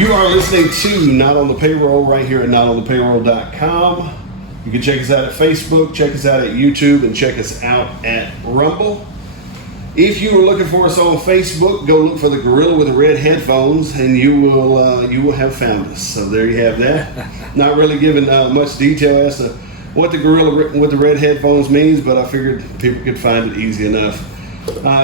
You are listening to Not on the Payroll right here at notonthepayroll.com. You can check us out at Facebook, check us out at YouTube, and check us out at Rumble. If you were looking for us on Facebook, go look for the gorilla with the red headphones, and you will have found us. So there you have that. Not really giving much detail as to what the gorilla with the red headphones means, but I figured people could find it easy enough.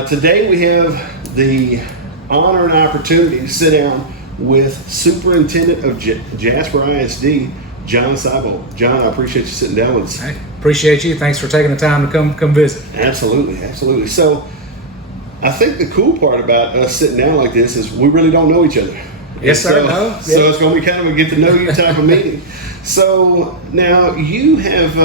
Today we have the honor and opportunity to sit down with Superintendent of Jasper Isd, John Seybold. John, I appreciate you sitting down with us. I appreciate you. Thanks for taking the time to come visit. Absolutely. So I think the cool part about us sitting down like this is we really don't know each other. Yes, sir. So it's going to be kind of a get to know you type of meeting. So now you have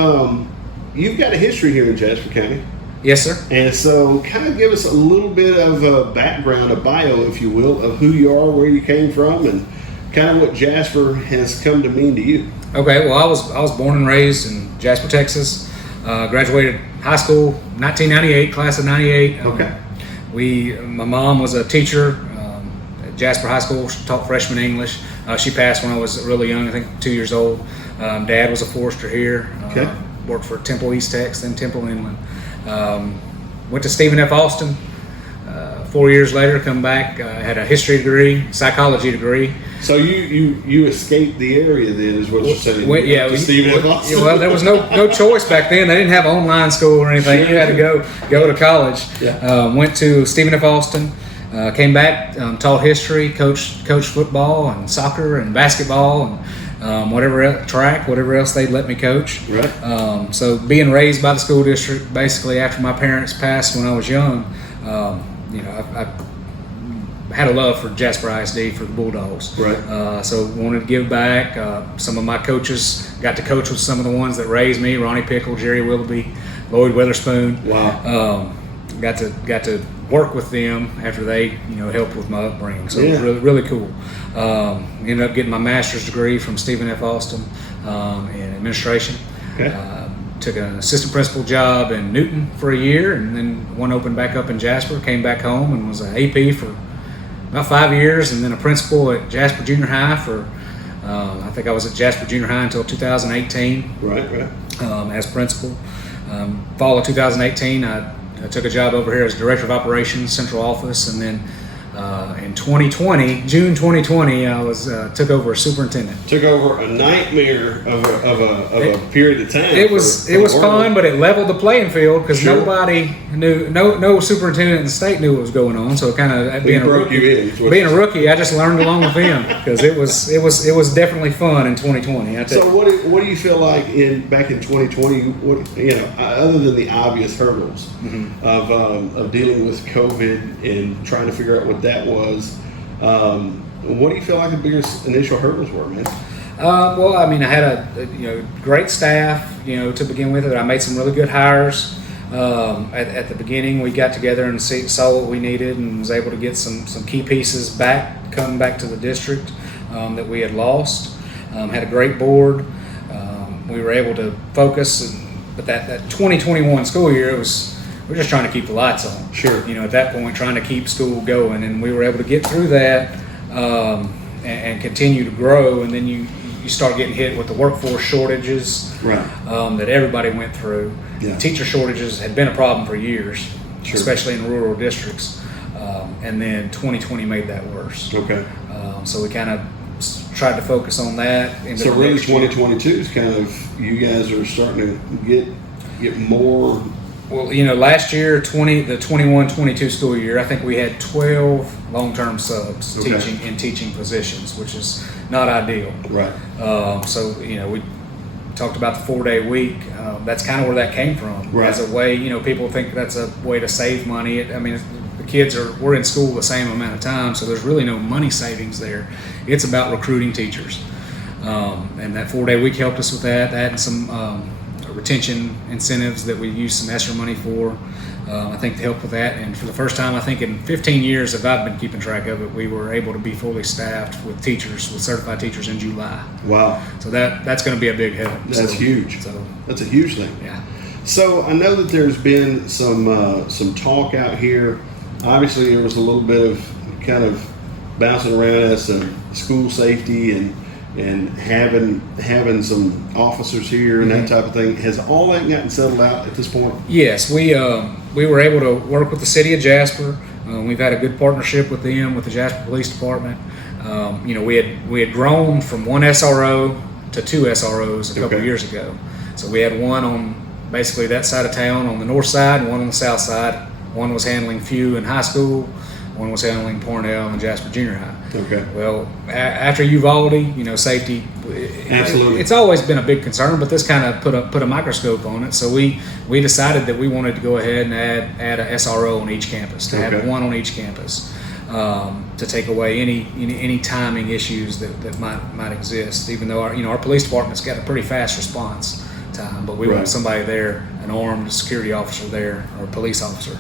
you've got a history here in Jasper County. Yes, sir. And so kind of give us a little bit of a background, a bio, if you will, of who you are, where you came from, and kind of what Jasper has come to mean to you. Okay, well, I was born and raised in Jasper, Texas. Graduated high school 1998, class of 98. Okay. My mom was a teacher at Jasper High School. She taught freshman English. She passed when I was really young, I think 2 years old. Dad was a forester here. Okay. Worked for Temple East Tex, then Temple Inland. Went to Stephen F. Austin. 4 years later, come back, had a history degree, psychology degree. So you escaped the area then, is what you're saying? Stephen F. Austin? Well, there was no choice back then. They didn't have online school or anything. You had to go to college. Yeah. Went to Stephen F. Austin. Came back, taught history, coached football and soccer and basketball and whatever else they'd let me coach. Right. So being raised by the school district, basically after my parents passed when I was young, I had a love for Jasper Isd, for the Bulldogs. Right. So wanted to give back. Some of my coaches got to coach with some of the ones that raised me: Ronnie Pickle, Jerry Willoughby, Lloyd Witherspoon. Wow. Got to work with them after they helped with my upbringing. So it was really cool. Ended up getting my master's degree from Stephen F. Austin in administration. Okay. Took an assistant principal job in Newton for a year, and then one opened back up in Jasper. Came back home and was an AP for about 5 years, and then a principal at Jasper Junior High for I think I was at Jasper Junior High until 2018. Right. As principal. Fall of 2018, I took a job over here as director of operations, central office, and then in June 2020, I took over as superintendent. Took over a nightmare of a period of time. It was fun, but it leveled the playing field because Sure. nobody knew, no superintendent in the state knew what was going on. So kind of being a rookie, I just learned along with him because it was definitely fun in 2020. So what do you feel like back in 2020? Other than the obvious hurdles of dealing with COVID and trying to figure out what that was, what do you feel like the biggest initial hurdles were, man? Well, I mean, I had a great staff, to begin with. I made some really good hires. At the beginning, we got together and saw what we needed and was able to get some key pieces coming back to the district that we had lost. Had a great board. We were able to focus, but that 2021 school year, we're just trying to keep the lights on. Sure. At that point, trying to keep school going, and we were able to get through that and continue to grow. And then you start getting hit with the workforce shortages, right? That everybody went through. Yeah. Teacher shortages had been a problem for years, Sure. especially in rural districts. And then 2020 made that worse. Okay. So we kind of tried to focus on that. So really, 2022 is kind of, you guys are starting to get more. Well, last year, the 21-22 school year, I think we had 12 long-term subs teaching positions, which is not ideal. Right. So, we talked about the 4-day week. That's kind of where that came from. Right. As a way, people think that's a way to save money. The kids we're in school the same amount of time, so there's really no money savings there. It's about recruiting teachers. And that 4-day week helped us with that. Adding some retention incentives that we used some ESSER money for, I think, to help with that. And for the first time, I think in 15 years that I've been keeping track of it, we were able to be fully staffed with certified teachers in July. Wow. So that's going to be a big help. That's huge. So that's a huge thing. Yeah. So I know that there's been some talk out here. Obviously, there was a little bit of kind of bouncing around as some school safety and having some officers here and that type of thing. Has all that gotten settled out at this point? Yes, we were able to work with the city of Jasper. We've had a good partnership with them, with the Jasper Police Department. We had grown from one SRO to two SROs a couple of years ago. So we had one on basically that side of town on the north side and one on the south side. One was handling Few and high school. One was handling Pornell and Jasper Junior High. Okay. Well, after Uvalde, safety, absolutely, it's always been a big concern, but this kind of put a microscope on it. So we decided that we wanted to go ahead and add a SRO on each campus, to have one on each campus, to take away any timing issues that might exist. Even though our police department's got a pretty fast response time, but we want somebody there, an armed security officer there, or a police officer.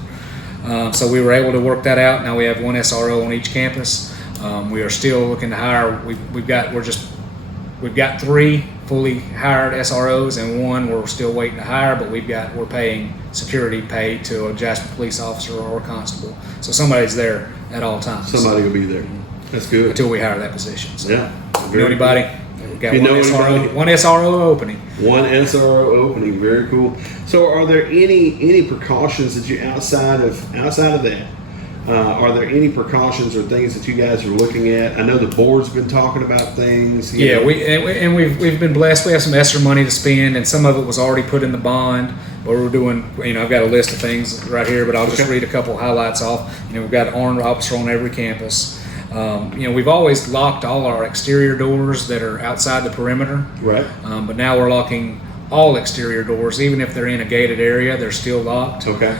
So we were able to work that out. Now we have one SRO on each campus. We are still looking to hire. We've got 3 fully hired SROs and one we're still waiting to hire. But we're paying security pay to a Jasper police officer or a constable. So somebody's there at all times. Somebody will be there. That's good until we hire that position. So, yeah. Anybody? We've got one SRO opening. One SRO opening. Very cool. So, are there any precautions that you outside of that? Are there any precautions or things that you guys are looking at? I know the board's been talking about things. We've been blessed. We have some extra money to spend, and some of it was already put in the bond. But we're doing. I've got a list of things right here, but I'll just read a couple highlights off. We've got an armed officer on every campus. We've always locked all our exterior doors that are outside the perimeter. Right. But now we're locking all exterior doors, even if they're in a gated area, they're still locked. Okay.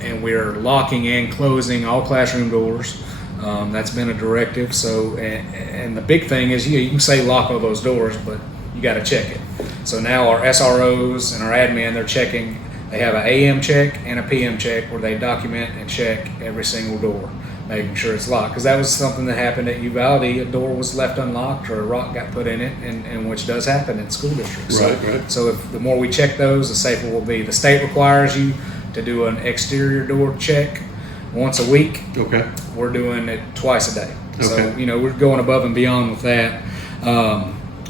And we're locking and closing all classroom doors. That's been a directive. So, and the big thing is, you can say lock all those doors, but you got to check it. So now our SROs and our admin, they're checking. They have an AM check and a PM check where they document and check every single door, making sure it's locked. Because that was something that happened at Uvalde. A door was left unlocked or a rock got put in it, and which does happen in school districts. Right. So if the more we check those, the safer we'll be. The state requires you to do an exterior door check once a week. Okay. We're doing it twice a day. Okay. So, we're going above and beyond with that.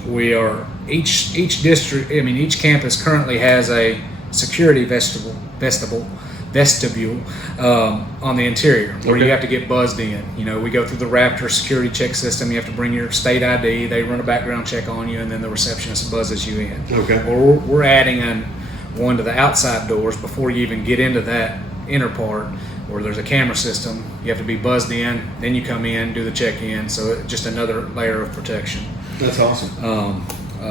We are each district. Each campus currently has a security vestibule on the interior where you have to get buzzed in. We go through the Raptor security check system. You have to bring your state ID. They run a background check on you, and then the receptionist buzzes you in. Okay. Well, we're adding one to the outside doors before you even get into that inner part where there's a camera system. You have to be buzzed in, then you come in, do the check-in. So just another layer of protection. That's awesome.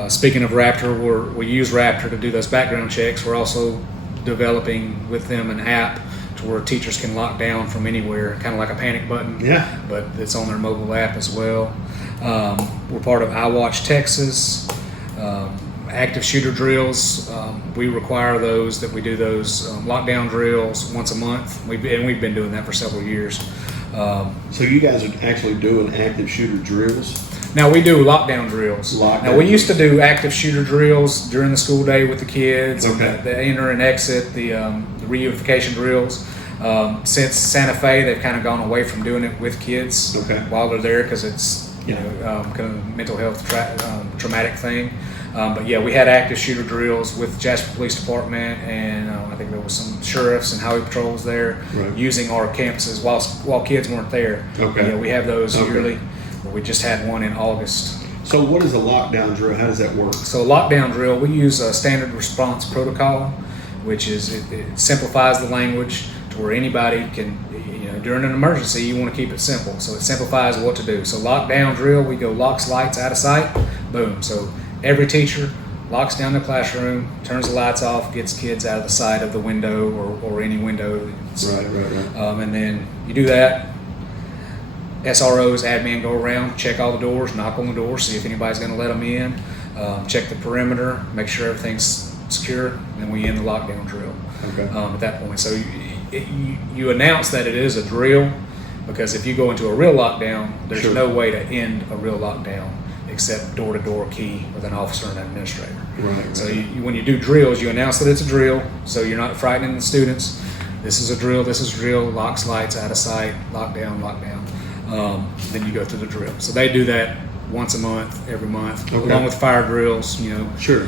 Speaking of Raptor, we use Raptor to do those background checks. We're also developing with them an app to where teachers can lock down from anywhere, kind of like a panic button. Yeah. But it's on their mobile app as well. We're part of iWatch Texas. Active shooter drills. We require those, that we do those lockdown drills once a month. We've been doing that for several years. So you guys are actually doing active shooter drills? Now we do lockdown drills. Now we used to do active shooter drills during the school day with the kids. Okay. The enter and exit, the reunification drills. Since Santa Fe, they've kind of gone away from doing it with kids while they're there because it's kind of a mental health traumatic thing. But yeah, we had active shooter drills with Jasper Police Department, and I think there was some sheriffs and highway patrols there using our campuses while kids weren't there. Okay. Yeah, we have those yearly. We just had one in August. So what is a lockdown drill? How does that work? So a lockdown drill, we use a standard response protocol, which is it simplifies the language to where anybody can, during an emergency, you want to keep it simple. So it simplifies what to do. So lockdown drill, we go locks lights out of sight, boom. So every teacher locks down the classroom, turns the lights off, gets kids out of the sight of the window or any window. Right. And then you do that. SROs, admin go around, check all the doors, knock on the doors, see if anybody's going to let them in, check the perimeter, make sure everything's secure, and then we end the lockdown drill at that point. So you announce that it is a drill, because if you go into a real lockdown, there's no way to end a real lockdown except door-to-door key with an officer and an administrator. Right. So when you do drills, you announce that it's a drill, so you're not frightening the students. This is a drill, locks, lights, out of sight, lockdown. then you go through the drill. So they do that once a month, every month, Okay. along with fire drills, Sure.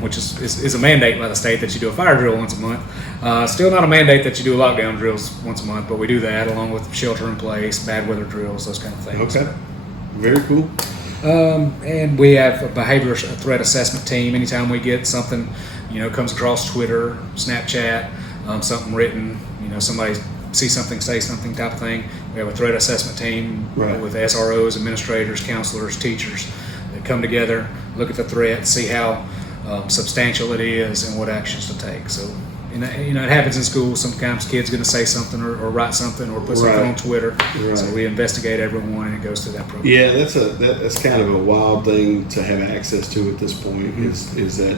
which is a mandate by the state that you do a fire drill once a month. Still not a mandate that you do lockdown drills once a month, but we do that along with shelter in place, bad weather drills, those kind of things. Okay. Very cool. And we have a behavior threat assessment team. Anytime we get something, comes across Twitter, Snapchat, something written, somebody see something, say something type of thing, we have a threat assessment team with SROs, administrators, counselors, teachers that come together, look at the threat, see how substantial it is, and what actions to take. So, it happens in school. Sometimes kids going to say something or write something or put something on Twitter. Right. So we investigate everyone, and it goes through that program. Yeah, that's kind of a wild thing to have access to at this point. Is that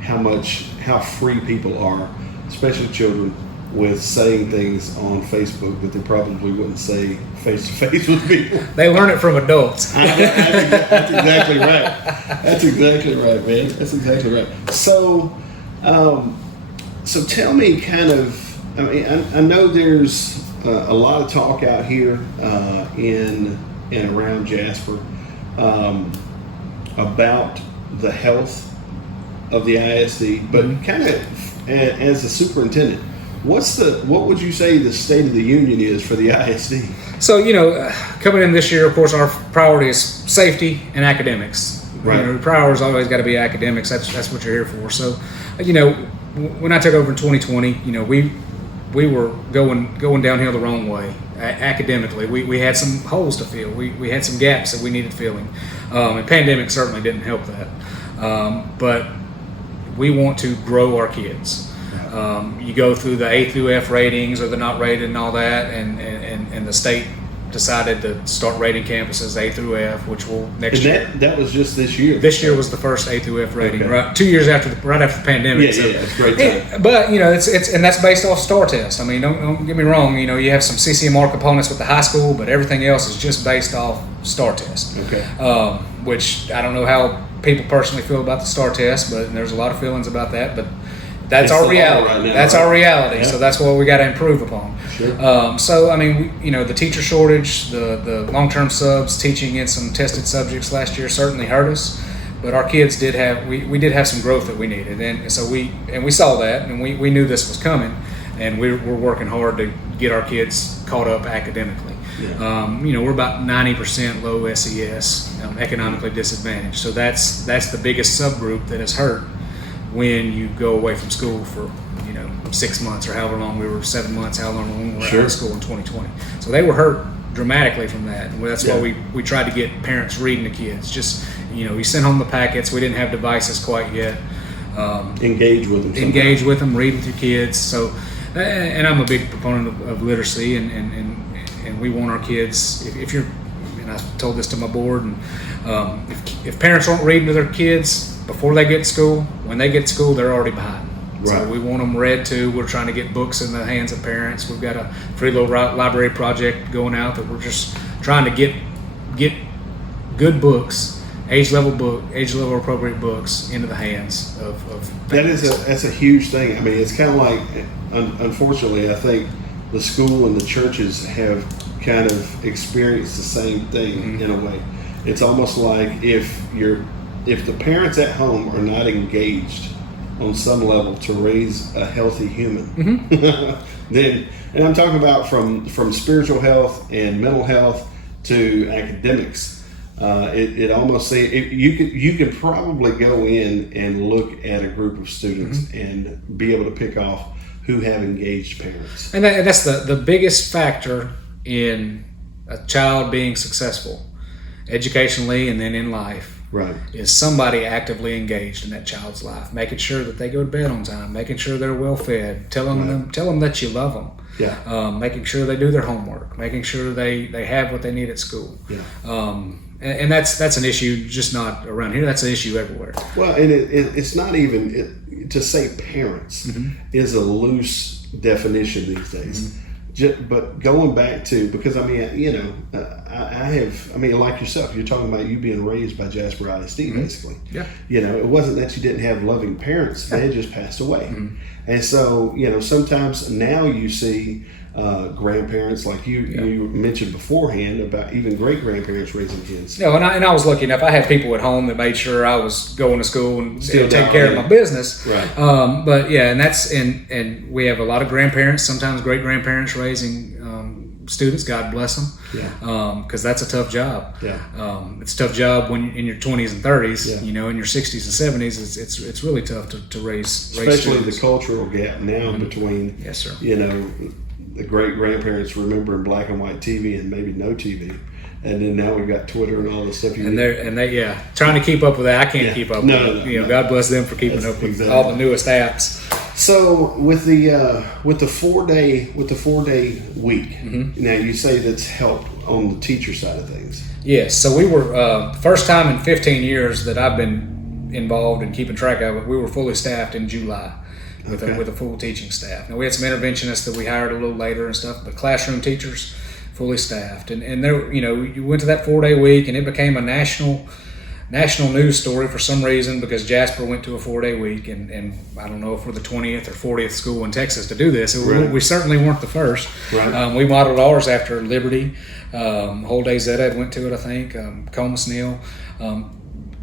how free people are, especially children, with saying things on Facebook that they probably wouldn't say face to face with people. They learn it from adults. That's exactly right. That's exactly right, man. That's exactly right. So, so tell me, kind of. I mean, I know there's a lot of talk out here in and around Jasper about the health of the ISD, but kind of as a superintendent, what would you say the state of the union is for the ISD? So, coming in this year, of course, our priority is safety and academics. Right. Priority's always got to be academics. That's what you're here for. So, when I took over in 2020, we were going downhill the wrong way academically. We had some holes to fill. We had some gaps that we needed filling. And pandemic certainly didn't help that. But we want to grow our kids. You go through the A through F ratings, or they're not rated and all that, and the state decided to start rating campuses A through F, which will next year. That was just this year. This year was the first A through F rating, Okay. right? 2 years after the pandemic. Yeah, it's great time. But it's and that's based off STAR test. I mean, don't get me wrong. You have some CCMR components with the high school, but everything else is just based off STAR test. Okay. Which I don't know how people personally feel about the STAR test, but there's a lot of feelings about that. But that's our reality. Right now, that's right? our reality. Yeah. So that's what we got to improve upon. Sure. So I mean, the teacher shortage, the long-term subs teaching in some tested subjects last year certainly hurt us. But our kids did have we did have some growth that we needed, and so we saw that, and we knew this was coming, and we're working hard to get our kids caught up academically. Yeah. We're about 90% low SES, economically disadvantaged. So that's the biggest subgroup that is hurt when you go away from school for 6 months or however long we were, 7 months, how long we were out of school in 2020. So they were hurt dramatically from that, and that's why we tried to get parents reading to kids. Just we sent home the packets. We didn't have devices quite yet. Engage with them. Engage with them, read with your kids. So, and I'm a big proponent of literacy, and we want our kids. If you're, and I told this to my board, and if parents aren't reading to their kids before they get to school, when they get to school, they're already behind. Right. So we want them read to. We're trying to get books in the hands of parents. We've got a free little library project going out that we're just trying to get good books, age level appropriate books into the hands of That's a huge thing. I mean, it's kind of like, unfortunately, I think the school and the churches have kind of experienced the same thing in a way. It's almost like if the parents at home are not engaged on some level to raise a healthy human, then, and I'm talking about from spiritual health and mental health to academics, it almost you can probably go in and look at a group of students and be able to pick off who have engaged parents. And that's the biggest factor in a child being successful educationally and then in life. Right. Is somebody actively engaged in that child's life, making sure that they go to bed on time, making sure they're well fed, tell them that you love them, making sure they do their homework, making sure they have what they need at school. And that's an issue just not around here. That's an issue everywhere. Well, and it's not even to say parents is a loose definition these days. But going back to, because I mean, like yourself, you're talking about you being raised by Jasper ISD, basically. Yeah. It wasn't that you didn't have loving parents; they had just passed away. And so, sometimes now you see grandparents, like you mentioned beforehand about even great grandparents raising kids. No, and I was lucky enough. I had people at home that made sure I was going to school and Still taking care of my business. Right. But yeah, and that's and we have a lot of grandparents, sometimes great grandparents raising students. God bless them. Yeah. Because that's a tough job. Yeah. It's a tough job when in your 20s and 30s. Yeah. You know, in your 60s and 70s, it's really tough to raise. Especially students. the cultural gap now between. Yes, sir. You know, the great grandparents remembering black and white TV and maybe no TV, and then now we've got Twitter and all this stuff. And they trying to keep up with that. I can't keep up with it. You know, God bless them for keeping up with all the newest apps. So with the 4-day week, now you say that's helped on the teacher side of things. Yes. So we were first time in 15 years that I've been involved in keeping track of it. We were fully staffed in July. With a full teaching staff. Now we had some interventionists that we hired a little later and stuff, but classroom teachers fully staffed. And there, you know, you went to that 4-day week, and it became a national news story for some reason because Jasper went to a 4-day week, and I don't know if we're the 20th or 40th school in Texas to do this. Right. We certainly weren't the first. Right. We modeled ours after Liberty, Whole Day Zed went to it, I think, Comus Neal.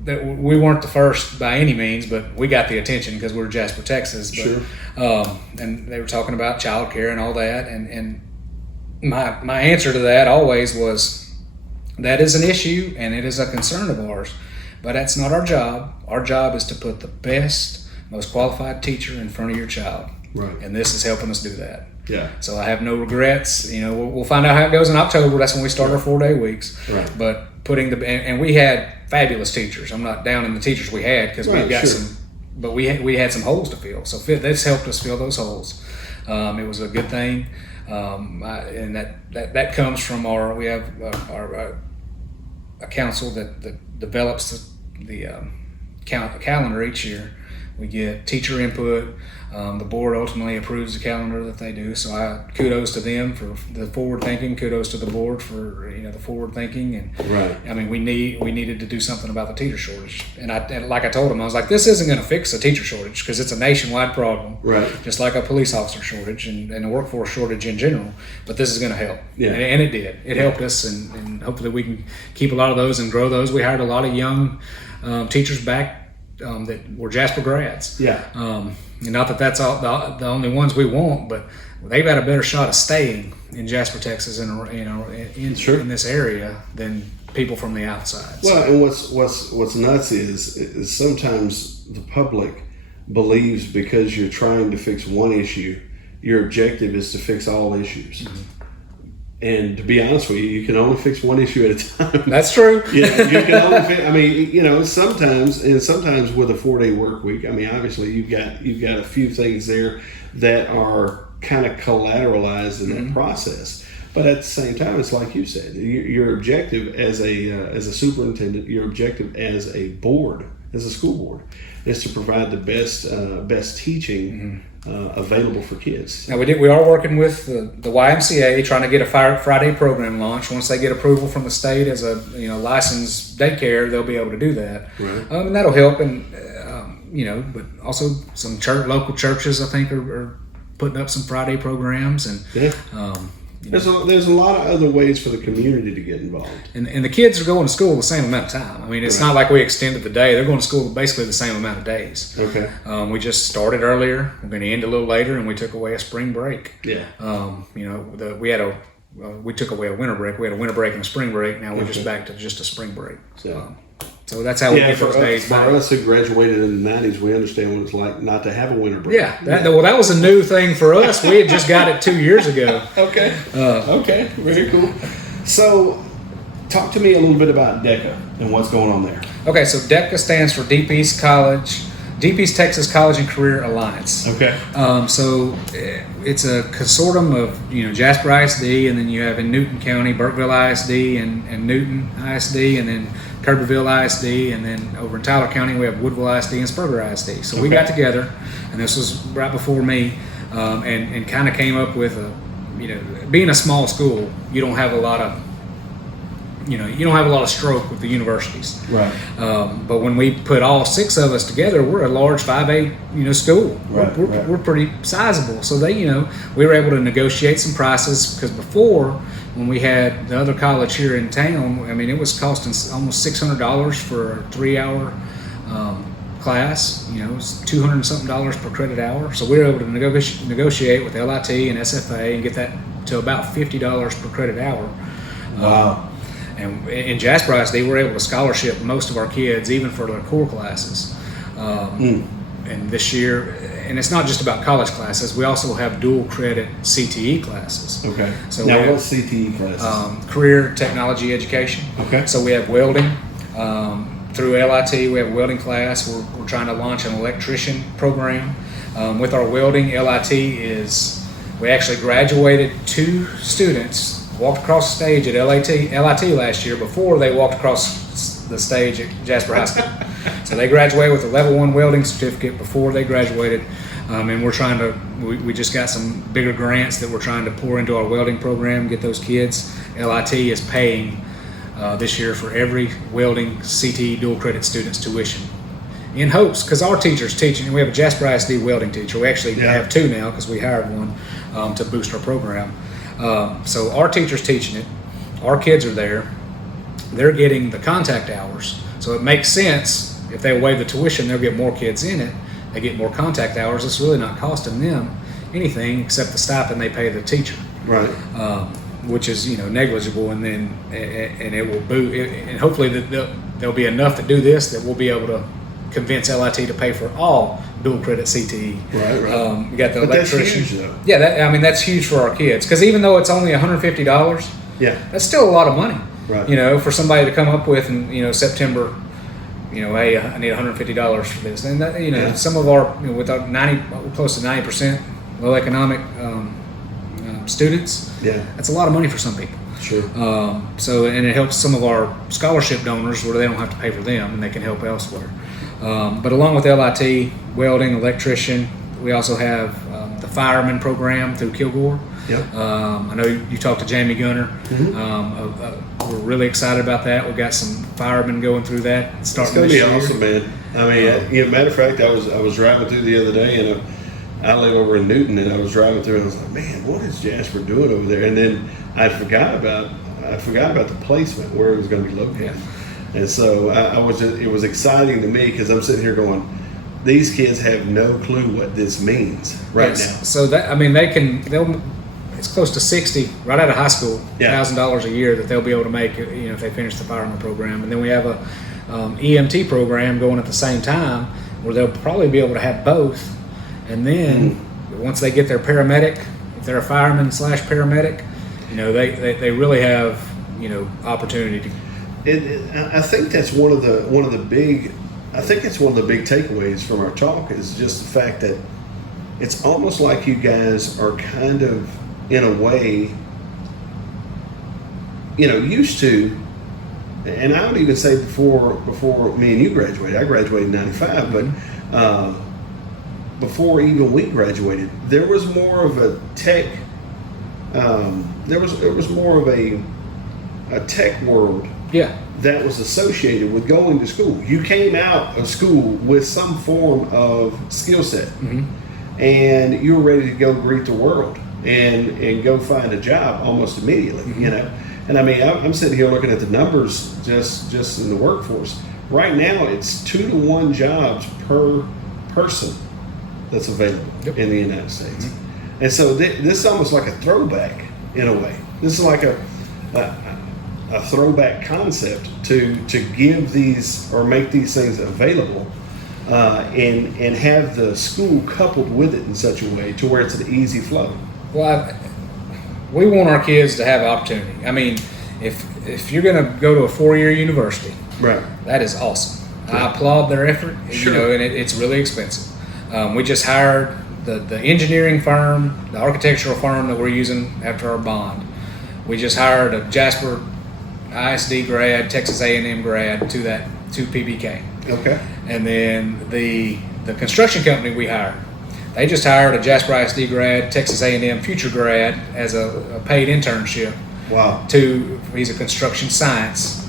That we weren't the first by any means, but we got the attention because we're Jasper, Texas. But, Sure. And they were talking about childcare and all that, and my answer to that always was that is an issue and it is a concern of ours, but that's not our job. Our job is to put the best, most qualified teacher in front of your child, Right. and this is helping us do that. Yeah. So I have no regrets. You know, we'll find out how it goes in October. That's when we start our 4-day weeks. Right. But and we had fabulous teachers. I'm not down in the teachers we had because we've got some, but we had some holes to fill. So this helped us fill those holes. It was a good thing, and that comes from we have a council that develops the calendar each year. We get teacher input. The board ultimately approves the calendar that they do. So kudos to them for the forward thinking. Kudos to the board for the forward thinking. And Right. I mean, we needed to do something about the teacher shortage. And like I told them, I was like, this isn't going to fix a teacher shortage because it's a nationwide problem. Right. Just like a police officer shortage and a workforce shortage in general. But this is going to help. Yeah. And it did. It helped us, and hopefully we can keep a lot of those and grow those. We hired a lot of young teachers back that were Jasper grads. Yeah. And not that that's all the only ones we want, but they've got a better shot of staying in Jasper, Texas, in this area than people from the outside. Well, and what's nuts is sometimes the public believes because you're trying to fix one issue, your objective is to fix all issues. Mm-hmm. And to be honest with you can only fix one issue at a time. That's true. You can only fix, I mean, sometimes with a 4-day work week, I mean, obviously you've got a few things there that are kind of collateralized in that process. But at the same time, it's like you said, your objective as a superintendent, your objective as a board, as a school board, is to provide the best teaching available for kids. Now we are working with the YMCA trying to get a Friday program launched. Once they get approval from the state as a licensed daycare, they'll be able to do that. Right. And that'll help. And but also some local churches I think are putting up some Friday programs and. Yeah. There's a lot of other ways for the community to get involved. And the kids are going to school the same amount of time. I mean, it's not like we extended the day. They're going to school basically the same amount of days. Okay. We just started earlier. We're going to end a little later, and we took away a spring break. Yeah. We took away a winter break. We had a winter break and a spring break. Now we're just back to just a spring break. So that's how we get those days back. For us who graduated in the 90s, we understand what it's like not to have a winter break. Yeah, that was a new thing for us. We had just got it 2 years ago. Okay. Okay, very cool. So, talk to me a little bit about DECA and what's going on there. Okay, so DECA stands for Deep East Texas College and Career Alliance. Okay. So it's a consortium of Jasper ISD, and then you have in Newton County Burkeville ISD and Newton ISD, and then Kirbyville ISD, and then over in Tyler County we have Woodville ISD and Spurger ISD. So we got together, and this was right before me, and kind of came up with being a small school, you don't have a lot of you don't have a lot of stroke with the universities. Right. But when we put all 6 of us together, we're a large 5A, school. Right, We're pretty sizable. So we were able to negotiate some prices, because before, when we had the other college here in town, I mean, it was costing almost $600 for a 3-hour class. It was $200 and something per credit hour. So we were able to negotiate with LIT and SFA and get that to about $50 per credit hour. Wow. And in Jasper Isd, we're able to scholarship most of our kids, even for their core classes. And this year, and it's not just about college classes, we also have dual credit CTE classes. Okay. So now, what's CTE classes? Career Technology Education. Okay. So we have welding. Through LIT, we have a welding class. We're trying to launch an electrician program. With our welding, we actually graduated 2 students, walked across the stage at LIT last year before they walked across the stage at Jasper High School. So they graduated with a level 1 welding certificate before they graduated. And we're trying to, we just got some bigger grants that we're trying to pour into our welding program, get those kids. LIT is paying this year for every welding CTE dual credit student's tuition, in hopes, because our teacher's teaching. We have a Jasper Isd welding teacher. We actually have 2 now, because we hired one to boost our program. So our teacher's teaching it. Our kids are there. They're getting the contact hours. So it makes sense, if they waive the tuition, they'll get more kids in it. They get more contact hours. It's really not costing them anything except the stipend they pay the teacher. Right. Which is negligible, and it will and hopefully there'll be enough to do this that we'll be able to convince LIT to pay for all dual credit CTE. Right. We got the But that's electrician. huge, though. Yeah, that's huge for our kids, because even though it's only $150, that's still a lot of money. Right. For somebody to come up with, and September, hey, I need $150 for this, and that, some of our, with our close to 90% low economic students, that's a lot of money for some people. Sure. And it helps some of our scholarship donors, where they don't have to pay for them and they can help elsewhere. But along with LIT, welding, electrician, we also have the fireman program through Kilgore. Yep. I know you talked to Jamie Gunner. We're really excited about that. We've got some firemen going through that starting this year. It's going to be awesome, man. I mean, matter of fact, I was driving through the other day, and I live over in Newton, and I was driving through, and I was like, man, what is Jasper doing over there? And then I forgot about the placement, where it was going to be located. And so it was exciting to me, because I'm sitting here going, these kids have no clue what this means now. So it's close to 60 right out of high school, $1,000 a year that they'll be able to make, if they finish the fireman program. And then we have a EMT program going at the same time, where they'll probably be able to have both. And then once they get their paramedic, if they're a fireman / paramedic, they really have opportunity to. I think that's one of the big takeaways from our talk, is just the fact that it's almost like you guys are kind of, in a way, used to, and I would even say before me and you graduated. I graduated in '95, but before even we graduated, there was more of a tech. There was more of a tech world. That was associated with going to school. You came out of school with some form of skill set, and you were ready to go greet the world and go find a job almost immediately. And I mean, I'm sitting here looking at the numbers just in the workforce right now. It's 2 to 1 jobs per person that's available in the United States. And so this is almost like a throwback in a way. This is like a throwback concept to give these, or make these things available, and have the school coupled with it in such a way to where it's an easy flow. Well, we want our kids to have opportunity. I mean, if you're going to go to a 4-year university, that is awesome. I applaud their effort. And it's really expensive. We just hired the engineering firm, the architectural firm that we're using after our bond. We just hired a Jasper ISD grad, Texas A&M grad to PBK. Okay. And then the construction company we hired, they just hired a Jasper ISD grad, Texas A&M future grad as a paid internship Wow. He's a construction science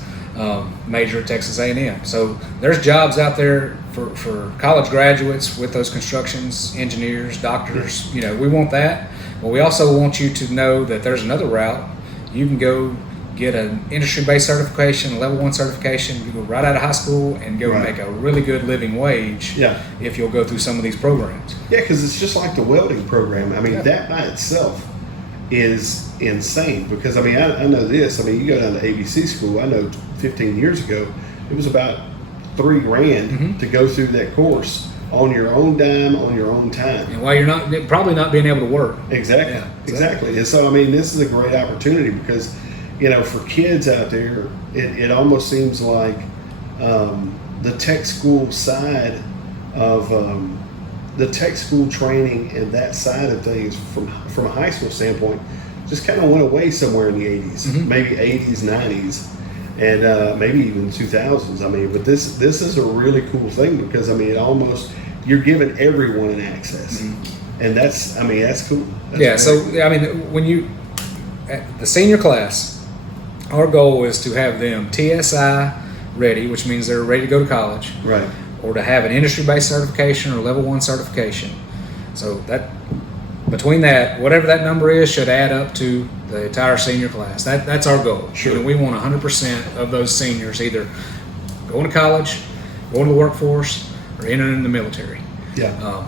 major at Texas A&M. So there's jobs out there for college graduates with those constructions, engineers, doctors. You know, we want that. But we also want you to know that there's another route. You can go get an industry-based certification, a level 1 certification. You go right out of high school and go make a really good living wage if you'll go through some of these programs. Yeah, because it's just like the welding program. I mean, that by itself is insane because, I mean, I know this. I mean, you go down to ABC school. I know 15 years ago, it was about $3,000 to go through that course on your own dime, on your own time. And while you're probably not being able to work. Exactly. Yeah, exactly. And so, I mean, this is a great opportunity because, you know, for kids out there, it almost seems like the tech school side of the tech school training and that side of things from a high school standpoint just kind of went away somewhere in the 80s, maybe 80s, 90s, and maybe even 2000s. I mean, but this is a really cool thing because, I mean, you're giving everyone an access, and that's cool. That's so I mean, when you at the senior class, our goal is to have them TSI ready, which means they're ready to go to college, right? Or to have an industry-based certification or level 1 certification. So that between that, whatever that number is, should add up to the entire senior class. That's our goal. Sure. And we want 100% of those seniors either going to college, going to the workforce, or entering the military. Yeah.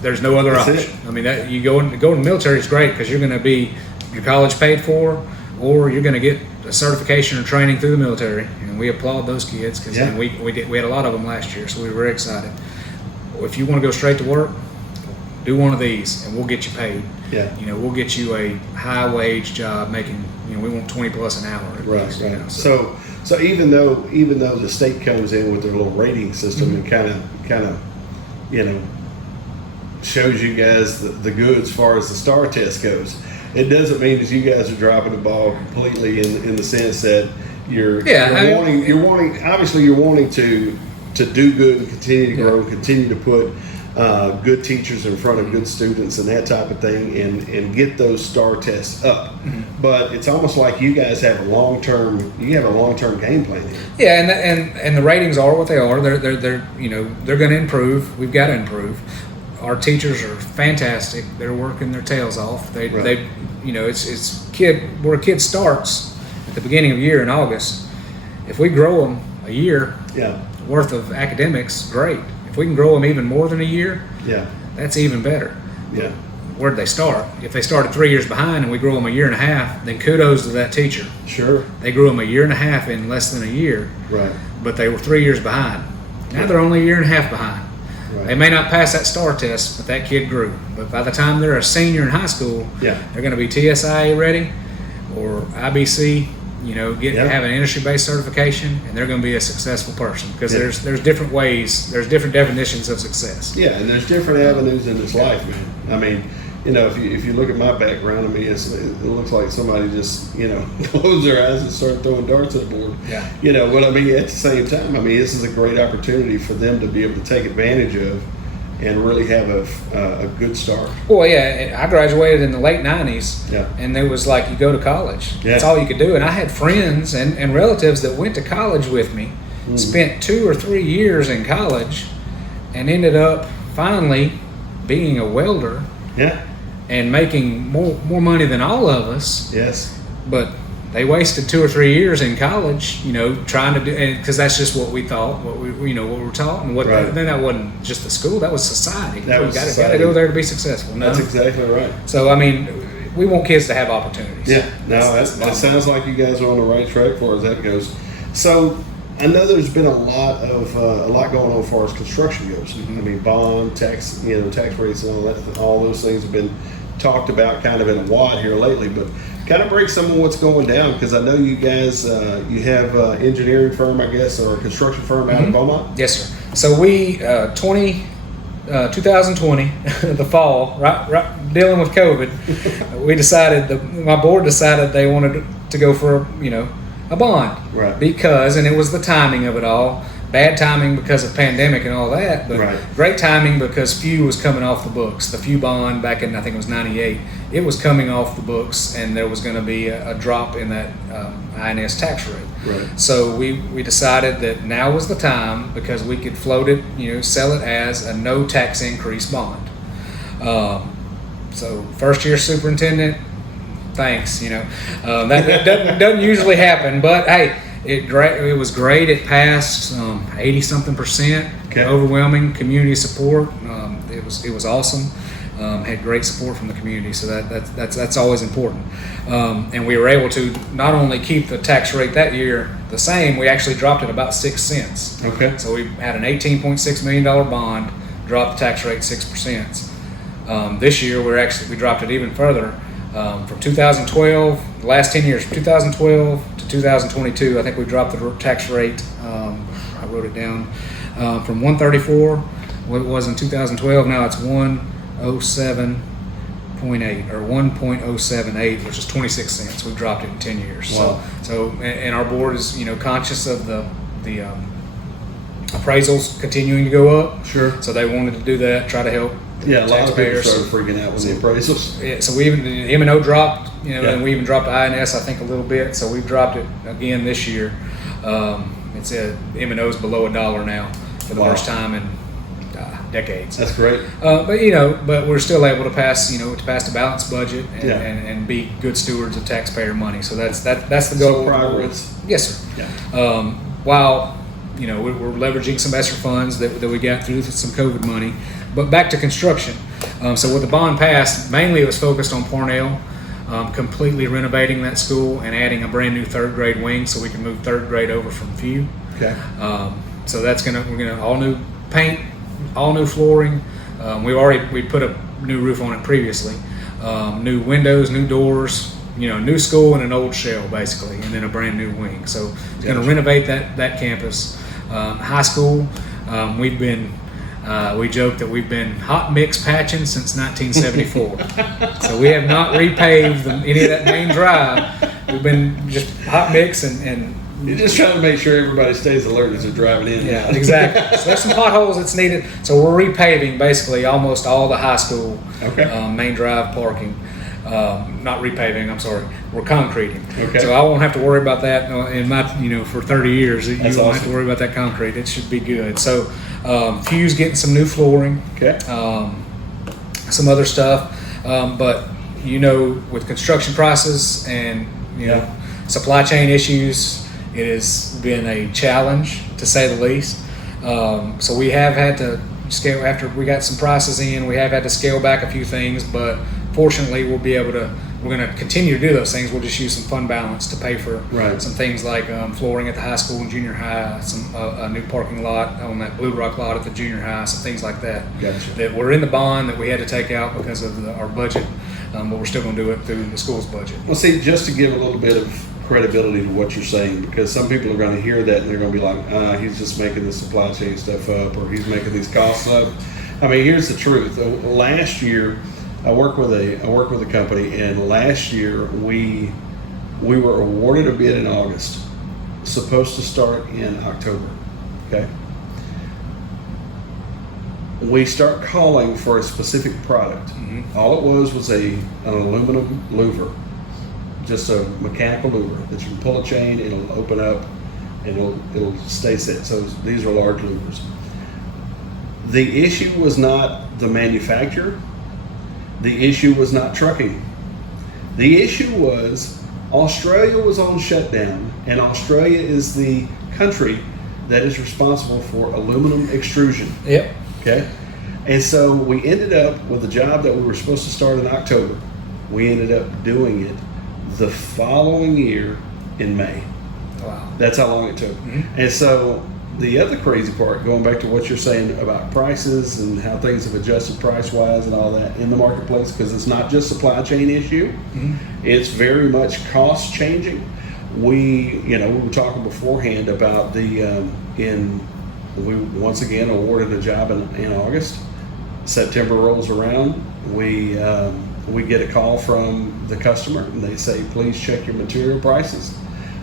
There's no other option. I mean, that you go in the military is great because you're going to be your college paid for, or you're going to get a certification or training through the military, and we applaud those kids because we had a lot of them last year, so we were very excited. If you want to go straight to work, do one of these, and we'll get you paid. Yeah. You know, we'll get you a high wage job making. You know, we want 20 plus an hour. At least, right. You know, so even though the state comes in with their little rating system and kind of, you know, shows you guys the good as far as the STAR test goes, it doesn't mean that you guys are dropping the ball completely in the sense that you're wanting to do good and continue to grow, continue to put good teachers in front of good students and that type of thing, and get those STAR tests up. But it's almost like you guys have a long term game plan here. Yeah, and the ratings are what they are. They're you know, they're going to improve. We've got to improve. Our teachers are fantastic. They're working their tails off. They you know, it's where a kid starts at the beginning of the year in August. If we grow them a year worth of academics, great. If we can grow them even more than a year, that's even better. Yeah. Where'd they start? If they started 3 years behind and we grew them a year and a half, then kudos to that teacher. Sure. They grew them a year and a half in less than a year. Right. But they were 3 years behind. Now they're only a year and a half behind. Right. They may not pass that STAR test, but that kid grew. But by the time they're a senior in high school, they're going to be TSIA ready or IBC, you know, have an industry-based certification, and they're going to be a successful person because there's different ways, there's different definitions of success. Yeah, and there's different avenues in this life, man. I mean, you know, if you look at my background, I mean, it looks like somebody just, you know, closed their eyes and started throwing darts at the board. Yeah. You know, but I mean, at the same time, I mean, this is a great opportunity for them to be able to take advantage of and really have a good start. Well, yeah, I graduated in the late 90s, Yeah. and it was like you go to college. Yeah. That's all you could do. And I had friends and relatives that went to college with me, spent 2 or 3 years in college, and ended up finally being a welder. Yeah. And making more money than all of us. Yes. But they wasted 2 or 3 years in college, you know, trying to do, because that's just what we thought, what we were taught, and then that wasn't just the school, that was society. That was society. Got to go there to be successful. No? That's exactly right. So I mean, we want kids to have opportunities. Yeah. No, that sounds like you guys are on the right track for as that goes. So I know there's been a lot going on as far as construction goes. I mean, bond, tax rates, and all those things have been talked about kind of in a wad here lately, but kind of break some of what's going down, because I know you guys you have an engineering firm, I guess, or a construction firm out of Beaumont. Yes, sir. So we 2020 the fall, right dealing with COVID, we decided, my board decided they wanted to go for a bond, right? Because, and it was the timing of it all, Bad timing because of pandemic and all that, but Right. great timing because FEW was coming off the books. The FEW bond back in, I think it was 98, it was coming off the books, and there was going to be a drop in that INS tax rate. Right. So we decided that now was the time because we could float it, sell it as a no tax increase bond. So first year superintendent, thanks. That doesn't usually happen, but hey, it was great. It passed 80-something%. Okay. Overwhelming community support. It was awesome. Had great support from the community, so that's always important. And we were able to not only keep the tax rate that year the same, we actually dropped it about 6 cents. Okay. So we had an $18.6 million bond, dropped the tax rate 6%. This year we dropped it even further. From 2012, the last 10 years, from 2012 to 2022, I think we dropped the tax rate. I wrote it down from 134, what it was in 2012. Now it's 107.8 or 1.078, which is 26 cents. We've dropped it in 10 years. Wow. So and our board is conscious of the appraisals continuing to go up. Sure. So they wanted to do that, try to help. Yeah, a lot of people taxpayers. started freaking out with the appraisals. Yeah, so we even the M&O dropped, Yeah. and we even dropped INS, I think, a little bit. So we've dropped it again this year. It's M&O's below $1 now for the Wow. first time in decades. That's great. But we're still able to pass, to pass a balanced budget and, Yeah. and be good stewards of taxpayer money. So that's the goal. So progress. Yes, sir. Yeah. While we're leveraging some ESSER funds that we got through some COVID money. But back to construction. So with the bond passed, mainly it was focused on Parnell, completely renovating that school and adding a brand new 3rd grade wing so we can move 3rd grade over from FEW. Okay. So we're gonna all new paint, all new flooring. We put a new roof on it previously. New windows, new doors. New school and an old shell basically, and then a brand new wing. So it's going to renovate that campus. High school, we joke that we've been hot mix patching since 1974. So we have not repaved any of that main drive. We've been just hot mix and You're just trying to make sure everybody stays alert as they're driving in. yeah, exactly. So there's some potholes that's needed. So we're repaving basically almost all the high school main drive parking. Not repaving, I'm sorry. We're concreting. Okay. So I won't have to worry about that in my, for 30 years. You That's won't have awesome. to worry about that concrete. It should be good. So FEW's getting some new flooring. Okay. Some other stuff. But with construction prices and supply chain issues, it has been a challenge to say the least. So we have had to scale after we got some prices in. We have had to scale back a few things, but fortunately, we're going to continue to do those things. We'll just use some fund balance to pay for some things like flooring at the high school and junior high, a new parking lot on that Blue Rock lot at the junior high, some things like that. Gotcha. That were in the bond that we had to take out because of our budget, but we're still going to do it through the school's budget. Well, see, just to give a little bit of credibility to what you're saying, because some people are going to hear that and they're going to be like, he's just making the supply chain stuff up, or he's making these costs up. I mean, here's the truth. Last year, I work with a company, and last year we were awarded a bid in August, supposed to start in October. Okay. We start calling for a specific product. Mm-hmm. All it was an aluminum louver, just a mechanical louver that you can pull a chain, it'll open up, and it'll stay set. So these are large louvers. The issue was not the manufacturer. The issue was not trucking. The issue was Australia was on shutdown, and Australia is the country that is responsible for aluminum extrusion. Yep. Okay? And so we ended up with a job that we were supposed to start in October. We ended up doing it the following year in May. Wow. That's how long it took. Mm-hmm. And so the other crazy part, going back to what you're saying about prices and how things have adjusted price-wise and all that in the marketplace, because it's not just supply chain issue, it's very much cost changing. We were talking beforehand about we once again awarded a job in August. September rolls around, we get a call from the customer, and they say, please check your material prices.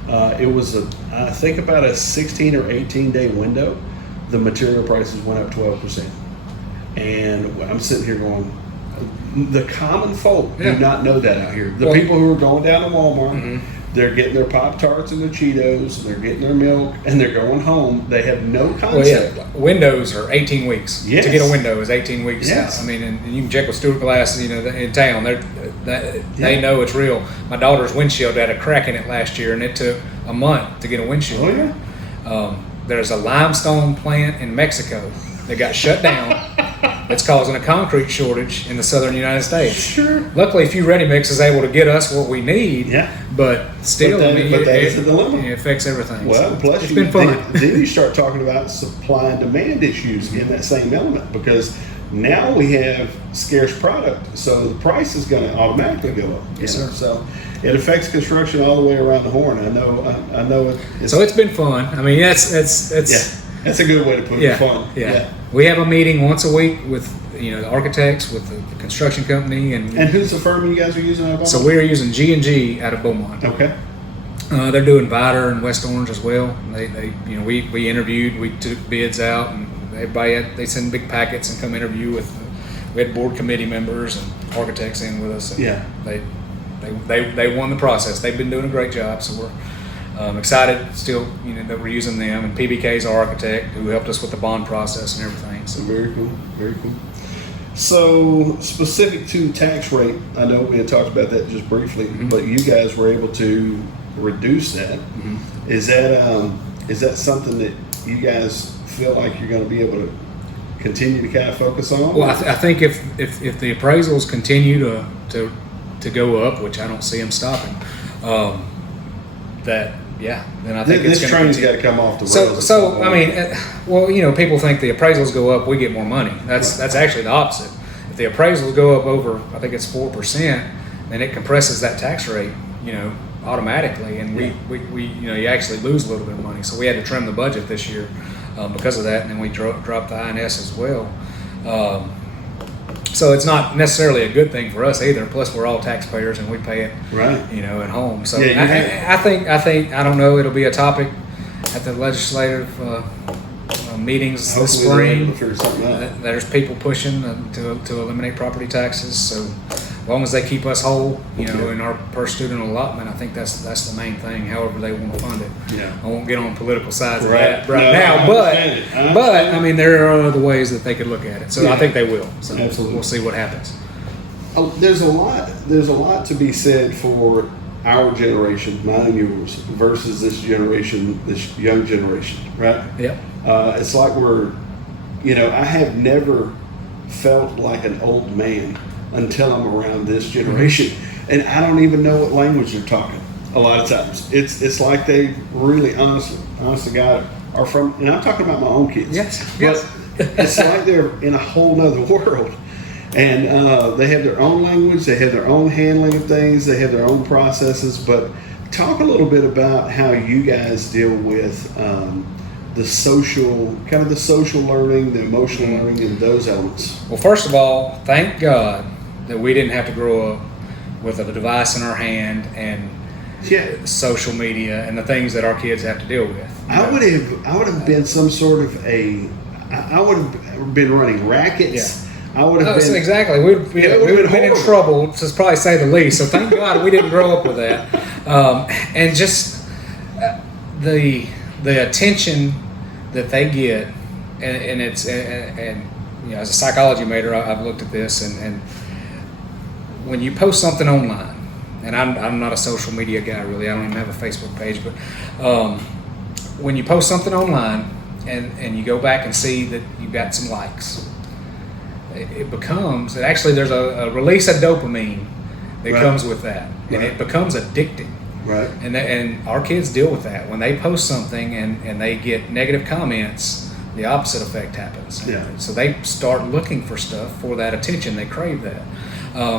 It was I think about a 16 or 18 day window. The material prices went up 12%, and I'm sitting here going, the common folk do not know that out here. The people who are going down to Walmart, they're getting their Pop-Tarts and their Cheetos, and they're getting their milk, and they're going home. They have no concept. Well, windows are 18 weeks. Yes. To get a window is 18 weeks. Yes. I mean, and you can check with Stewart Glass, in town. They know it's real. My daughter's windshield had a crack in it last year, and it took a month to get a windshield. Oh, yeah. There's a limestone plant in Mexico that got shut down. That's causing a concrete shortage in the southern United States. Sure. Luckily, Few Ready Mix is able to get us what we need. Yeah. But still, that is a dilemma. It affects everything. Well, so plus it's been fun. Then you start talking about supply and demand issues in that same element, because now we have scarce product, so the price is going to automatically go up. Yes, sir. So it affects construction all the way around the horn. I know it. So it's been fun. I mean, it's that's a good way to put it. Fun. Yeah. We have a meeting once a week with the architects, with the construction company, and who's the firm you guys are using out of Beaumont? So we're using G&G out of Beaumont. Okay. They're doing Vider and West Orange as well. We interviewed, we took bids out, and they send big packets and come interview with. We had board committee members and architects in with us. And they won the process. They've been doing a great job, so we're excited still. That we're using them, and PBK's our architect who helped us with the bond process and everything. So very cool, very cool. So specific to tax rate, I know we had talked about that just briefly, but you guys were able to reduce that. Is that something that you guys feel like you're going to be able to continue to kind of focus on? Well, I think if the appraisals continue to go up, which I don't see them stopping, then I think this train's got to come off the rails. So I mean, people think the appraisals go up, we get more money. That's actually the opposite. If the appraisals go up over, I think it's 4%, then it compresses that tax rate, automatically, and we you actually lose a little bit of money. So we had to trim the budget this year because of that, and then we dropped the INS as well. So it's not necessarily a good thing for us either. Plus, we're all taxpayers and we pay it, at home. So I think I don't know. It'll be a topic at the legislative meetings this spring. There's people pushing to eliminate property taxes. So as long as they keep us whole, in our per student allotment, I think that's the main thing. However they want to fund it. Yeah. I won't get on political sides of that now, but I mean there are other ways that they could look at it. So I think they will. So absolutely. We'll see what happens. There's a lot to be said for our generation, mine and yours, versus this generation, this young generation, right? Yeah. It's like I have never felt like an old man until I'm around this generation, and I don't even know what language they're talking. A lot of times, it's like they really, honest to God, are from. And I'm talking about my own kids. Yes. It's like they're in a whole nother world, and they have their own language. They have their own handling of things. They have their own processes. But talk a little bit about how you guys deal with the social learning, the emotional learning, and those elements. Well, first of all, thank God that we didn't have to grow up with a device in our hand and social media and the things that our kids have to deal with. I would have been some sort of I would have been running rackets. Yeah. I would have been exactly. We'd have been in trouble, to probably say the least. So thank God we didn't grow up with that. And just the attention that they get, and it's as a psychology major, I've looked at this, and when you post something online, and I'm not a social media guy really, I don't even have a Facebook page, but when you post something online and you go back and see that you've got some likes, it becomes, actually there's a release of dopamine that comes with that, and it becomes addicting. Right. And our kids deal with that. When they post something and they get negative comments, the opposite effect happens. Yeah. So they start looking for stuff for that attention. They crave that.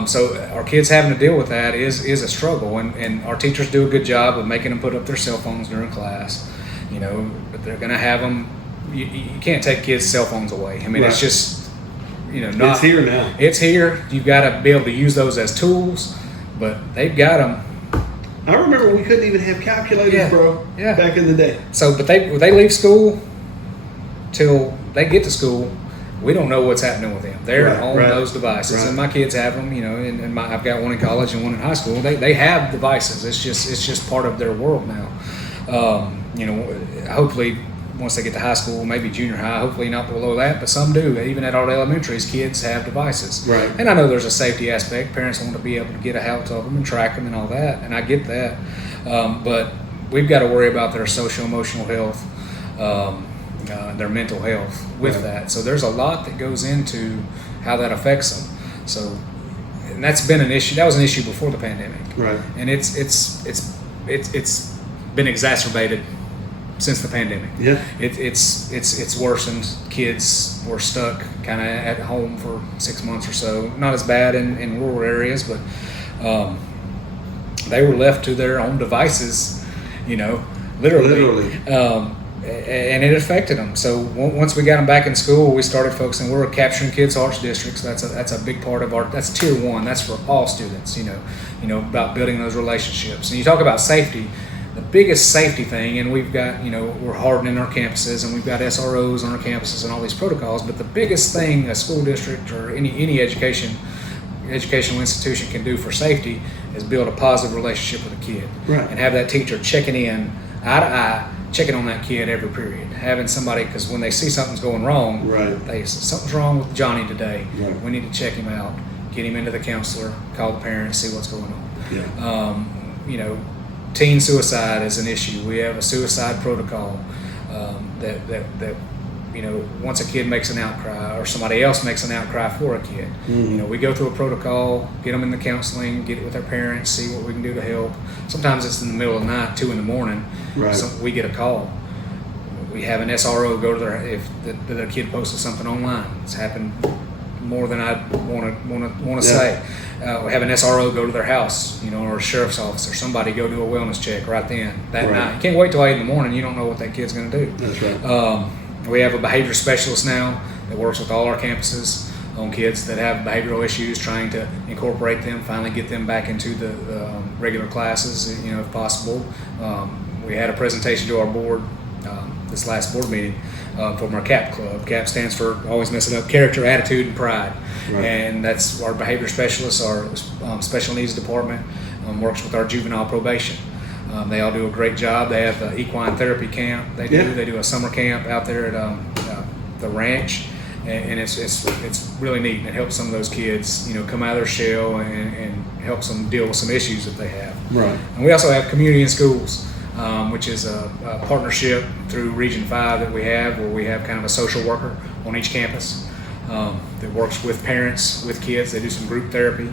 So our kids having to deal with that is a struggle. And our teachers do a good job of making them put up their cell phones during class. But they're going to have them. You can't take kids' cell phones away. I mean, It's just, it's here now. It's here. You've got to be able to use those as tools, but they've got them I remember we couldn't even have calculators, Yeah. bro. Yeah. Back in the day. So, but they leave school till they get to school. We don't know what's happening with them. They're Right, on right, those devices, right. and my kids have them. You know, and I've got one in college and one in high school. They have devices. It's just part of their world now. You know, hopefully once they get to high school, maybe junior high, hopefully not below that, but some do. Even at our elementaries, kids have devices. Right. And I know there's a safety aspect. Parents want to be able to get a hold of them and track them and all that, and I get that. But we've got to worry about their social-emotional health, their mental health with Right. that. So there's a lot that goes into how that affects them. So, and that's been an issue. That was an issue before the pandemic. Right. And it's been exacerbated since the pandemic. Yeah. It's worsened. Kids were stuck kind of at home for 6 months or so. Not as bad in rural areas, but they were left to their own devices, you know, literally. And it affected them. So once we got them back in school, we started focusing. We're a Capturing Kids Arts District, so that's a big part of our. That's tier 1. That's for all students. You know about building those relationships. And you talk about safety. The biggest safety thing, and we've got, you know, we're hardening our campuses, and we've got SROs on our campuses and all these protocols. But the biggest thing a school district or any educational institution can do for safety is build a positive relationship with a kid, Right. and have that teacher checking in eye to eye, checking on that kid every period. Having somebody, because when they see something's going wrong, Right. they say something's wrong with Johnny today. Right. We need to check him out, get him into the counselor, call the parents, see what's going on. Yeah. You know, teen suicide is an issue. We have a suicide protocol that you know, once a kid makes an outcry or somebody else makes an outcry for a kid, Mhm. you know, we go through a protocol, get them in the counseling, get it with their parents, see what we can do to help. Sometimes it's in the middle of the night, 2 a.m. Right. So we get a call. We have an SRO go to if the kid posted something online. It's happened more than I want to say. We have an SRO go to their house, you know, or a sheriff's office or somebody go do a wellness check right then that Right. night. You can't wait till 8 in the morning. You don't know what that kid's going to do. That's right. We have a behavior specialist now that works with all our campuses on kids that have behavioral issues, trying to incorporate them, finally get them back into the regular classes, you know, if possible. We had a presentation to our board this last board meeting from our CAP club. CAP stands for, always mess it up, character, attitude, and pride. Right. And that's our behavior specialists. Our special needs department works with our juvenile probation. They all do a great job. They have the equine therapy camp. They do a summer camp out there at the ranch, and it's really neat. It helps some of those kids, you know, come out of their shell and helps them deal with some issues that they have. Right. And we also have Community in Schools, which is a partnership through Region 5 that we have, where we have kind of a social worker on each campus that works with parents, with kids. They do some group therapy.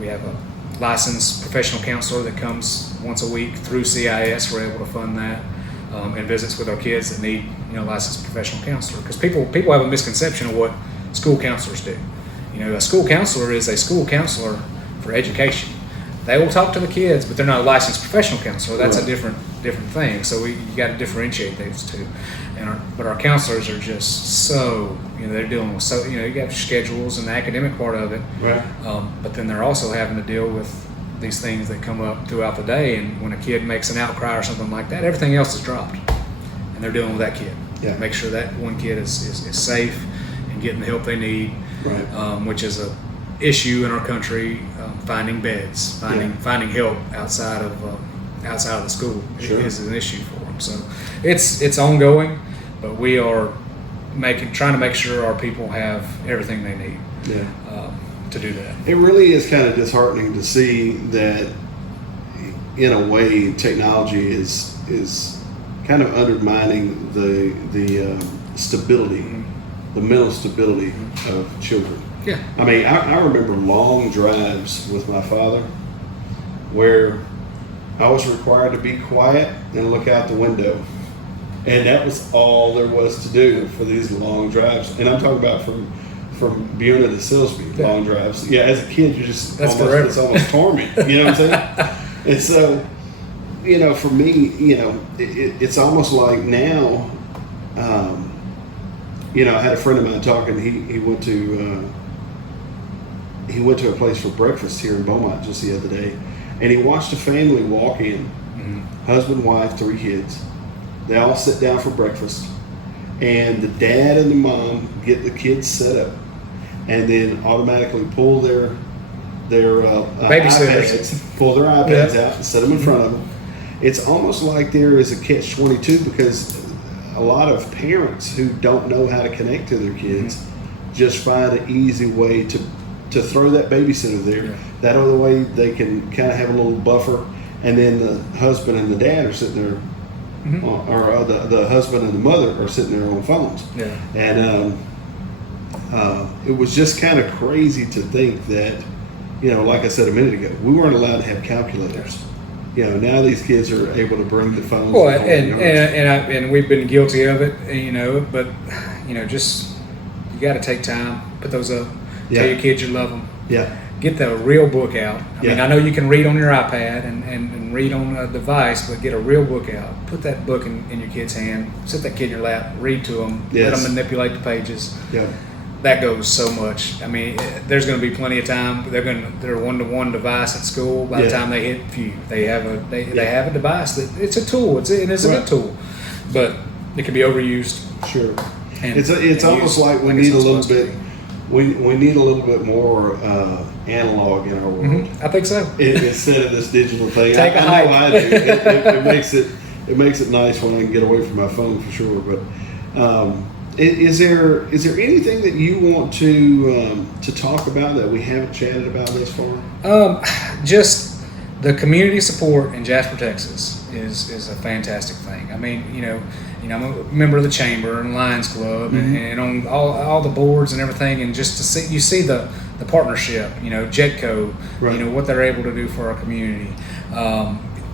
We have a licensed professional counselor that comes once a week through CIS. We're able to fund that, and visits with our kids that need, you know, licensed professional counselor. Because people have a misconception of what school counselors do. You know, a school counselor is a school counselor for education. They will talk to the kids, but they're not a licensed professional counselor. That's Right. a different thing. So you got to differentiate those two. But our counselors are just so, you know, they're dealing with you know, you got schedules and the academic part of it. Right. But then they're also having to deal with these things that come up throughout the day. And when a kid makes an outcry or something like that, everything else is dropped, and they're dealing with that kid. Yeah. Make sure that one kid is safe and getting the help they need. Right. Which is a issue in our country. Finding beds, finding help outside of the school Sure. is an issue for them. So it's ongoing, but we are trying to make sure our people have everything they need to do that. It really is kind of disheartening to see that, in a way, technology is kind of undermining the stability, the mental stability of children. Yeah. I mean, I remember long drives with my father where I was required to be quiet and look out the window. And that was all there was to do for these long drives. And I'm talking about from Buena to Silsbee, Yeah. long drives. Yeah, as a kid, you're just That's almost, forever. it's almost torment. You know what I'm saying? And so, you know, for me, you know, it's almost like now, you know, I had a friend of mine talking. He went to a place for breakfast here in Beaumont just the other day, and he watched a family walk in, husband, wife, 3 kids. They all sit down for breakfast, and the dad and the mom get the kids set up, and then automatically pull their iPads, pull their iPads out and set them in front of them. It's almost like there is a catch-22 because a lot of parents who don't know how to connect to their kids just find an easy way to throw that babysitter there. Yeah. That other way they can kind of have a little buffer, and then the husband and the dad are sitting there, or the husband and the mother are sitting there on phones. Yeah. And it was just kind of crazy to think that, like I said a minute ago, we weren't allowed to have calculators. Now these kids are able to bring the phones. Well, and we've been guilty of it, but just you got to take time, put those up, tell your kids you love them. Yeah. Get the real book out. I mean, I know you can read on your iPad and read on a device, but get a real book out. Put that book in your kid's hand. Sit that kid in your lap. Read to them. Yes. Let them manipulate the pages. Yeah. That goes so much. I mean, there's going to be plenty of time. They're one-to-one device at school. By the time they hit they have a device that it's a tool. It's a good tool, but it can be overused. Sure. It's almost like we need a little bit. We need a little bit more analog in our world. I think so. Instead of this digital thing. Take a hike. I do. It makes it nice when I can get away from my phone for sure. But is there anything that you want to talk about that we haven't chatted about thus far? Just the community support in Jasper, Texas is a fantastic thing. I mean, I'm a member of the chamber and Lions Club, and on all the boards and everything, and just to see the partnership, JEDCO, right. What they're able to do for our community.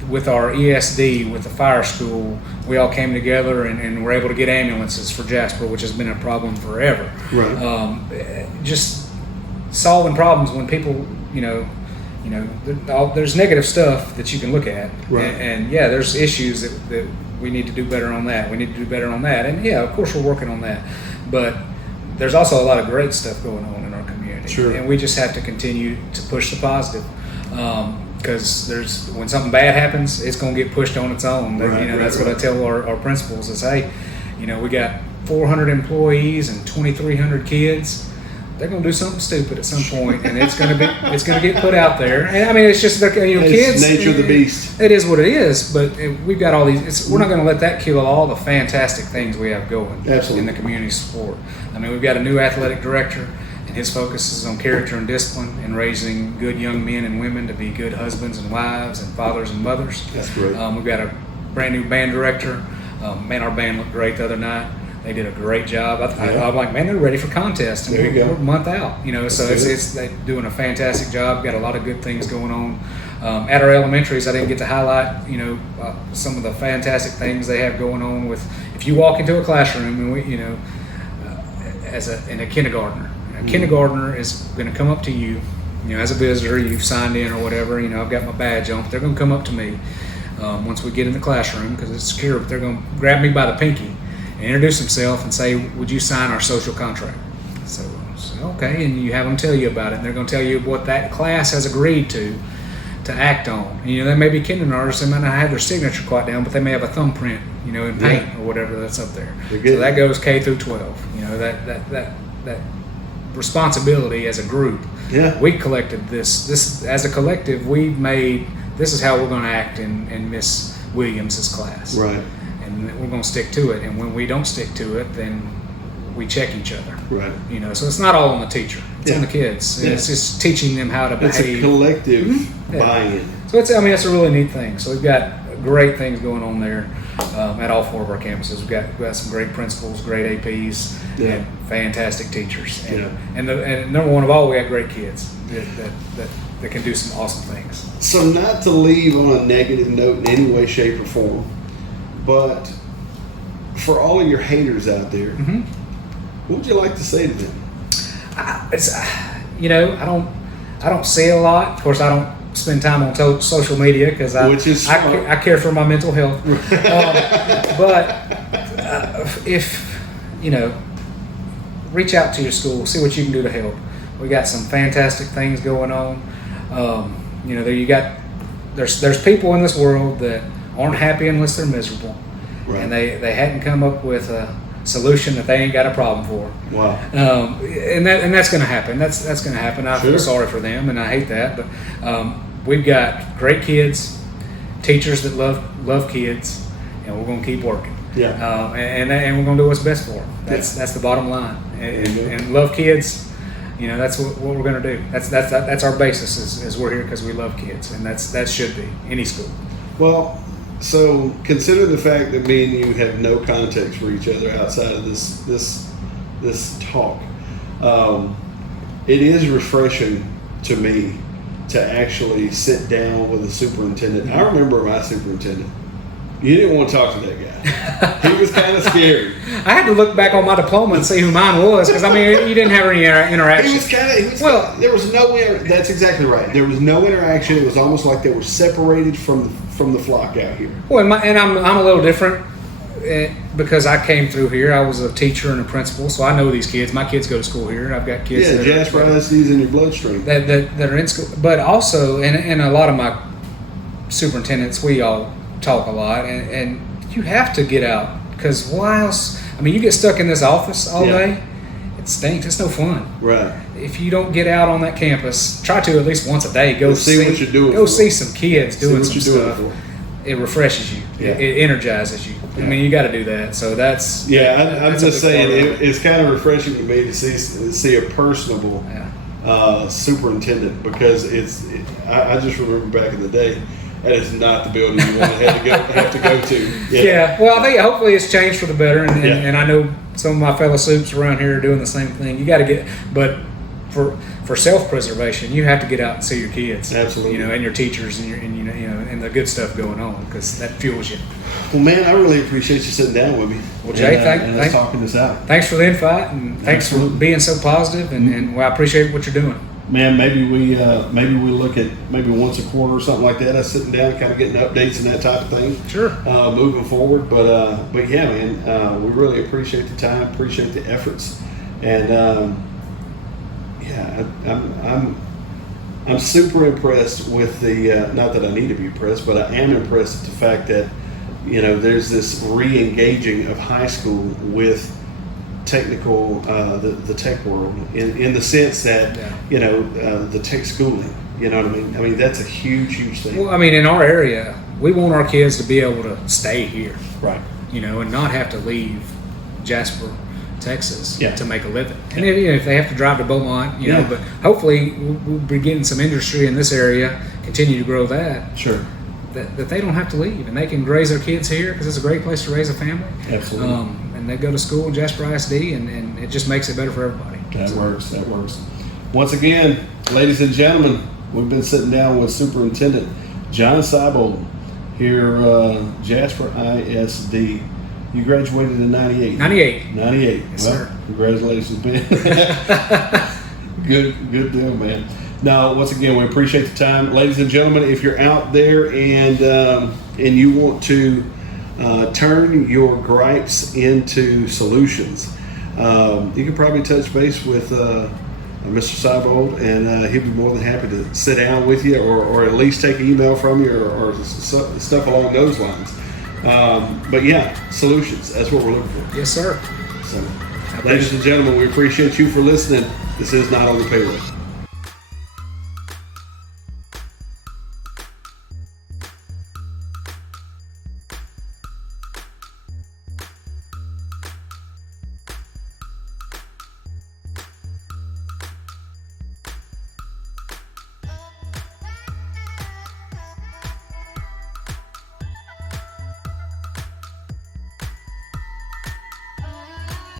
With our ESD, with the fire school, we all came together and were able to get ambulances for Jasper, which has been a problem forever. Right. Just solving problems when people, there's negative stuff that you can look at, right. and there's issues that we need to do better on that. We need to do better on that, and of course we're working on that. But there's also a lot of great stuff going on in our community, sure. And we just have to continue to push the positive. Because when something bad happens, it's going to get pushed on its own. That's what I tell our principals is, hey, we got 400 employees and 2,300 kids. They're going to do something stupid at some point, and it's going to get put out there. And I mean, it's just kids. It's nature of the beast. It is what it is. But we've got all these. We're not going to let that kill all the fantastic things we have going. Absolutely. In the community support. I mean, we've got a new athletic director. And his focus is on character and discipline and raising good young men and women to be good husbands and wives and fathers and mothers. That's great. We've got a brand new band director. Man, our band looked great the other night. They did a great job. I'm like, man, they're ready for contests. And we're a month out, so they're doing a fantastic job. Got a lot of good things going on. At our elementaries, I didn't get to highlight, some of the fantastic things they have going on with, if you walk into a classroom and in a kindergartner, a kindergartner is going to come up to you, as a visitor, you've signed in or whatever, I've got my badge on, but they're going to come up to me once we get in the classroom because it's secure, but they're going to grab me by the pinky and introduce themselves and say, would you sign our social contract? So okay, and you have them tell you about it, and they're going to tell you what that class has agreed to act on. They may be kindergartners, they might not have their signature quite down, but they may have a thumbprint, in paint or whatever that's up there. So that goes K through 12, that responsibility as a group. We collected this as a collective. We've made this is how we're going to act in Miss Williams's class, right? And we're going to stick to it. And when we don't stick to it, then we check each other, right? So it's not all on the teacher; it's on the kids. It's just teaching them how to behave. It's a collective buy-in. So it's a really neat thing. So we've got great things going on there at all 4 of our campuses. We've got some great principals, great APs, and fantastic teachers. And number one of all, we got great kids that can do some awesome things. So not to leave on a negative note in any way, shape, or form, but for all of your haters out there, what would you like to say to them? I don't say a lot. Of course, I don't spend time on social media because I care for my mental health. But if reach out to your school, see what you can do to help. We got some fantastic things going on. You got there's people in this world that aren't happy unless they're miserable, Right. and they hadn't come up with a solution that they ain't got a problem for. Wow. And that's going to happen. That's going to happen. I Sure. feel sorry for them, and I hate that. But we've got great kids, teachers that love kids, and we're going to keep working. Yeah. And we're going to do what's best for them. That's the bottom line. And love kids. That's what we're going to do. That's our basis is we're here because we love kids, and that should be any school. Well, so consider the fact that me and you have no context for each other outside of this talk. It is refreshing to me to actually sit down with a superintendent. I remember my superintendent. You didn't want to talk to that guy. He was kind of scary. I had to look back on my diploma and see who mine was, because you didn't have any interaction. There was no that's exactly right. There was no interaction. It was almost like they were separated from the flock out here. Well, and I'm a little different because I came through here. I was a teacher and a principal, so I know these kids. My kids go to school here. I've got kids. Yeah, Jasper Isd's in your bloodstream. That are in school, but also, and a lot of my superintendents, we all talk a lot, and you have to get out, because why else? You get stuck in this office all day. It stinks. It's no fun. Right. If you don't get out on that campus, try to at least once a day. Go see what you're doing. Go see some kids doing some stuff. For. It refreshes you. Yeah. It energizes you. Yeah. You got to do that. So that's I'm just saying it's kind of refreshing to me to see a personable superintendent, because I just remember back in the day. That is not the building you want to have to go to. Yeah. Well, I think hopefully it's changed for the better, and I know some of my fellow supes around here are doing the same thing. You got to get, but for self-preservation, you have to get out and see your kids. Absolutely. And your teachers and the good stuff going on, because that fuels you. Well, man, I really appreciate you sitting down with me. Well, Jay, thanks for talking this out. Thanks for the invite, and thanks for being so positive, and I appreciate what you're doing. Man, maybe we look at maybe once a quarter or something like that. Us sitting down, kind of getting updates and that type of thing. Sure. Moving forward, but yeah, man, we really appreciate the time, appreciate the efforts, and I'm super impressed with the. Not that I need to be impressed, but I am impressed with the fact that there's this re-engaging of high school with technical, the tech world, in the sense that the tech schooling. You know what I mean? That's a huge thing. Well, in our area, we want our kids to be able to stay here, right? And not have to leave Jasper, Texas, to make a living. And if they have to drive to Beaumont, but hopefully we'll be getting some industry in this area, continue to grow that. Sure. That they don't have to leave, and they can raise their kids here, because it's a great place to raise a family. Absolutely. And they go to school in Jasper Isd, and it just makes it better for everybody. That works. Once again, ladies and gentlemen, we've been sitting down with Superintendent John Seybold here, Jasper Isd. You graduated in 98. 98. 98. Yes, well, sir. Congratulations, man. Good deal, man. Now, once again, we appreciate the time. Ladies and gentlemen, if you're out there and you want to turn your gripes into solutions, you can probably touch base with Mr. Seybold, and he'd be more than happy to sit down with you, or at least take an email from you, or stuff along those lines. But yeah, solutions, that's what we're looking for. Yes, sir. So, ladies and gentlemen, we appreciate you for listening. This is Not on the Payroll.